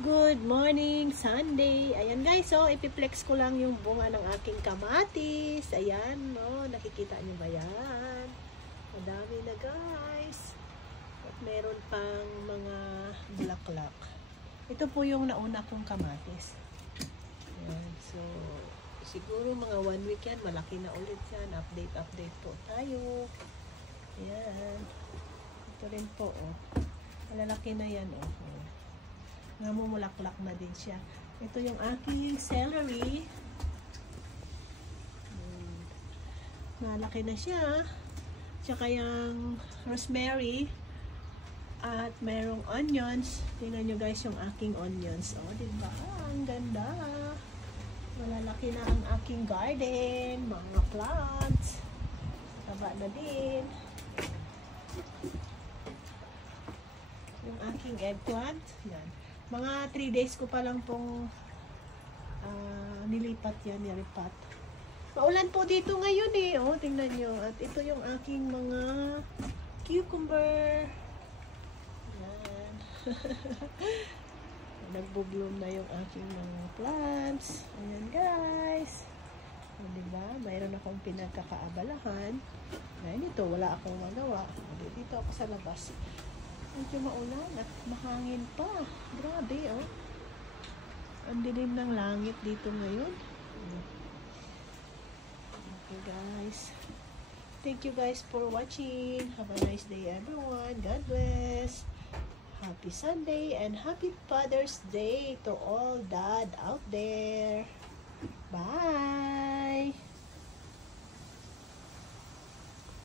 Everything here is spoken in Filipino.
Good morning, Sunday. Ayan guys, so ipiplex ko lang yung bunga ng aking kamatis. Ayan, no, nakikita nyo ba yan? Madami na guys. At meron pang mga bulaklak. Ito po yung nauna kong kamatis. Ayan, so siguro mga 1 week yan, malaki na ulit yan. Update po tayo. Ayan. Ito rin po, oh. Malalaki na yan, oh. Namumulaklak na din siya. Ito yung aking celery. Malaki na siya. Tsaka yung rosemary. At merong onions. Tingnan nyo guys yung aking onions. O, diba? Ang ganda. Malalaki na ang aking garden. Mga plants. Taba na din. Yung aking eggplant. Yan. Mga 3 days ko pa lang pong nilipat yan, nilipat. Maulan po dito ngayon eh. Oh, tingnan nyo. At ito yung aking mga cucumber. Yan. Nagbo-bloom na yung aking mga plants. Ayan guys. O, diba? Mayroon akong pinagkakaabalahan. Ngayon ito, wala akong magawa. Dito ako sa labas. Medyo maulan at mahangin pa. Grabe, oh. Ang dilim ng langit dito ngayon. Okay, guys. Thank you guys for watching. Have a nice day, everyone. God bless. Happy Sunday and happy Father's Day to all dad out there. Bye!